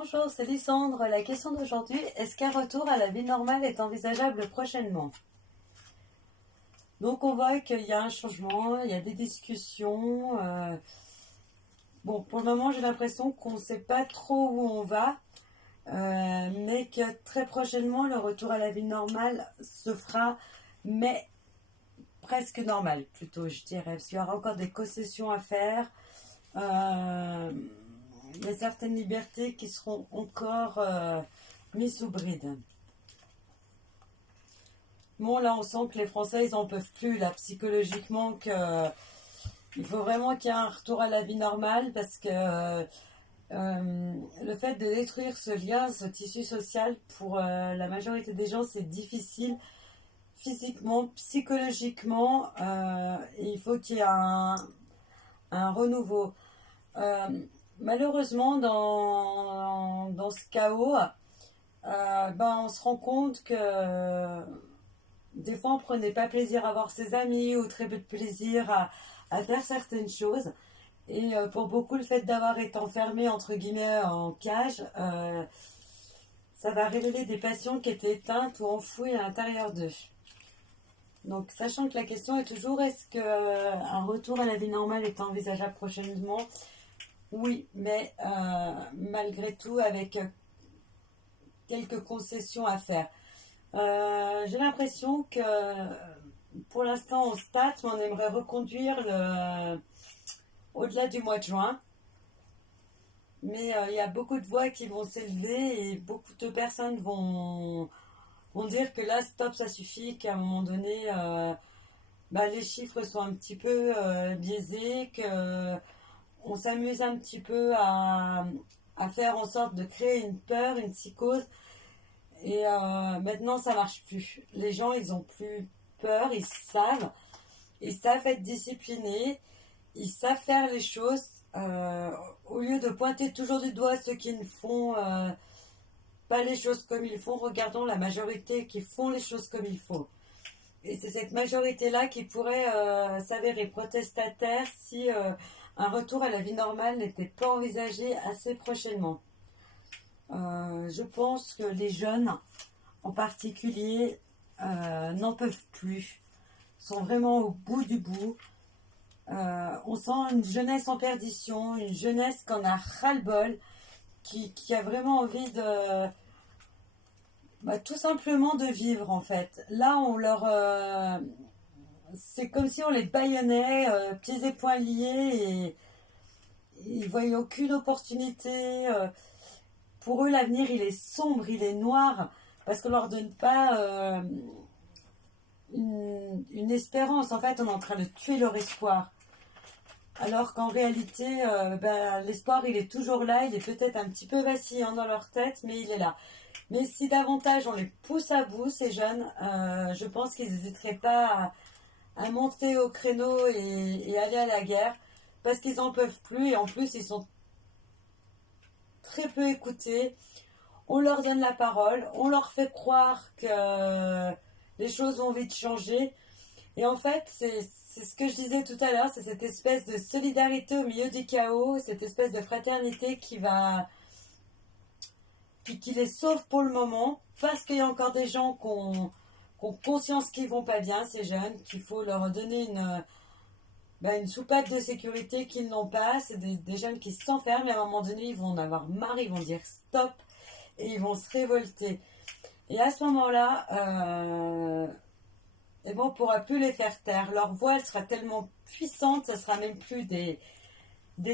Bonjour, c'est Lysandre. La question d'aujourd'hui, est-ce qu'un retour à la vie normale est envisageable prochainement? Donc on voit qu'il y a un changement, il y a des discussions. Bon, pour le moment j'ai l'impression qu'on ne sait pas trop où on va, mais que très prochainement le retour à la vie normale se fera, mais presque normal plutôt je dirais, parce qu'il y aura encore des concessions à faire. Euh, il y a certaines libertés qui seront encore mises sous bride. Bon, là, on sent que les Français, ils en peuvent plus, là, psychologiquement, il faut vraiment qu'il y ait un retour à la vie normale parce que le fait de détruire ce lien, ce tissu social, pour la majorité des gens, c'est difficile physiquement, psychologiquement, et il faut qu'il y ait un renouveau. Euh, Malheureusement, dans ce chaos, on se rend compte que des fois, on prenait pas plaisir à voir ses amis ou très peu de plaisir à faire certaines choses. Et pour beaucoup, le fait d'avoir été enfermé, entre guillemets, en cage, ça va révéler des passions qui étaient éteintes ou enfouies à l'intérieur d'eux. Donc, sachant que la question est toujours, est-ce qu'un retour à la vie normale est envisageable prochainement? Oui, mais malgré tout, avec quelques concessions à faire. J'ai l'impression que pour l'instant on se tâte, mais on aimerait reconduire au-delà du mois de juin. Mais il y a beaucoup de voix qui vont s'élever et beaucoup de personnes vont dire que là, stop, ça suffit, qu'à un moment donné, les chiffres sont un petit peu biaisés, qu'on s'amuse un petit peu à faire en sorte de créer une peur, une psychose. Et maintenant, ça marche plus. Les gens, ils ont plus peur, ils savent être disciplinés, ils savent faire les choses. Au lieu de pointer toujours du doigt ceux qui ne font pas les choses comme il faut, regardons la majorité qui font les choses comme il faut. Et c'est cette majorité-là qui pourrait s'avérer protestataire si un retour à la vie normale n'était pas envisagé assez prochainement. Je pense que les jeunes, en particulier, n'en peuvent plus, sont vraiment au bout du bout. On sent une jeunesse en perdition, une jeunesse qui en a ras-le-bol, qui a vraiment envie de, tout simplement de vivre en fait. Là, c'est comme si on les bâillonnait, pieds et poings liés, et ils ne voyaient aucune opportunité. Pour eux, l'avenir, il est sombre, il est noir, parce qu'on ne leur donne pas une espérance. En fait, on est en train de tuer leur espoir. Alors qu'en réalité, l'espoir, il est toujours là, il est peut-être un petit peu vacillant dans leur tête, mais il est là. Mais si davantage on les pousse à bout, ces jeunes, je pense qu'ils n'hésiteraient pas à monter au créneau et aller à la guerre, parce qu'ils n'en peuvent plus, et en plus, ils sont très peu écoutés. On leur donne la parole, on leur fait croire que les choses vont vite changer. Et en fait, c'est ce que je disais tout à l'heure, c'est cette espèce de solidarité au milieu du chaos, cette espèce de fraternité qui les sauve pour le moment, parce qu'il y a encore des gens qui ont conscience qu'ils vont pas bien, ces jeunes, qu'il faut leur donner une soupape de sécurité qu'ils n'ont pas. C'est des jeunes qui s'enferment et à un moment donné, ils vont en avoir marre, ils vont dire stop et ils vont se révolter. Et à ce moment-là, on ne pourra plus les faire taire. Leur voix, elle sera tellement puissante, ça sera même plus des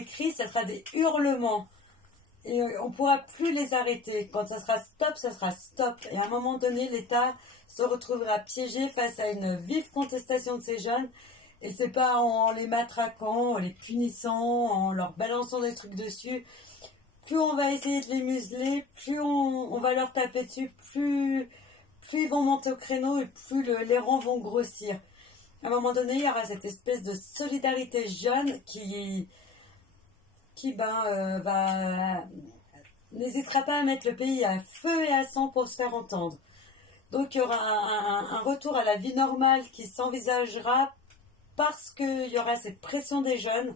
cris, ça sera des hurlements. Et on ne pourra plus les arrêter. Quand ça sera stop, ça sera stop. Et à un moment donné, l'État se retrouvera piégé face à une vive contestation de ces jeunes. Et c'est pas en les matraquant, en les punissant, en leur balançant des trucs dessus. Plus on va essayer de les museler, plus on va leur taper dessus, plus ils vont monter au créneau et plus les rangs vont grossir. À un moment donné, il y aura cette espèce de solidarité jeune n'hésitera pas à mettre le pays à feu et à sang pour se faire entendre. Donc il y aura un retour à la vie normale qui s'envisagera parce qu'il y aura cette pression des jeunes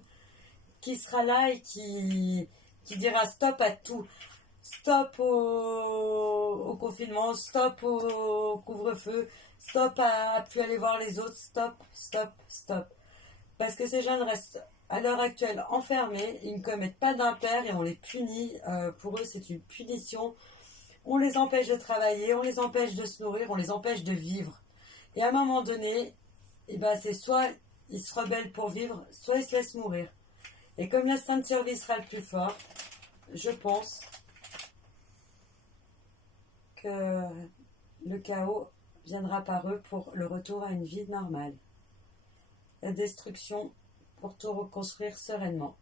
qui sera là et qui dira stop à tout. Stop au confinement, stop au couvre-feu, stop à plus aller voir les autres, stop, stop, stop. Parce que ces jeunes restent à l'heure actuelle enfermés, ils ne commettent pas d'impair et on les punit. Pour eux, c'est une punition. On les empêche de travailler, on les empêche de se nourrir, on les empêche de vivre. Et à un moment donné, eh ben, c'est soit ils se rebellent pour vivre, soit ils se laissent mourir. Et comme l'instinct de survie sera le plus fort, je pense que le chaos viendra par eux pour le retour à une vie normale. La destruction pour tout reconstruire sereinement.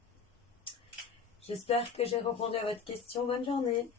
J'espère que j'ai répondu à votre question. Bonne journée.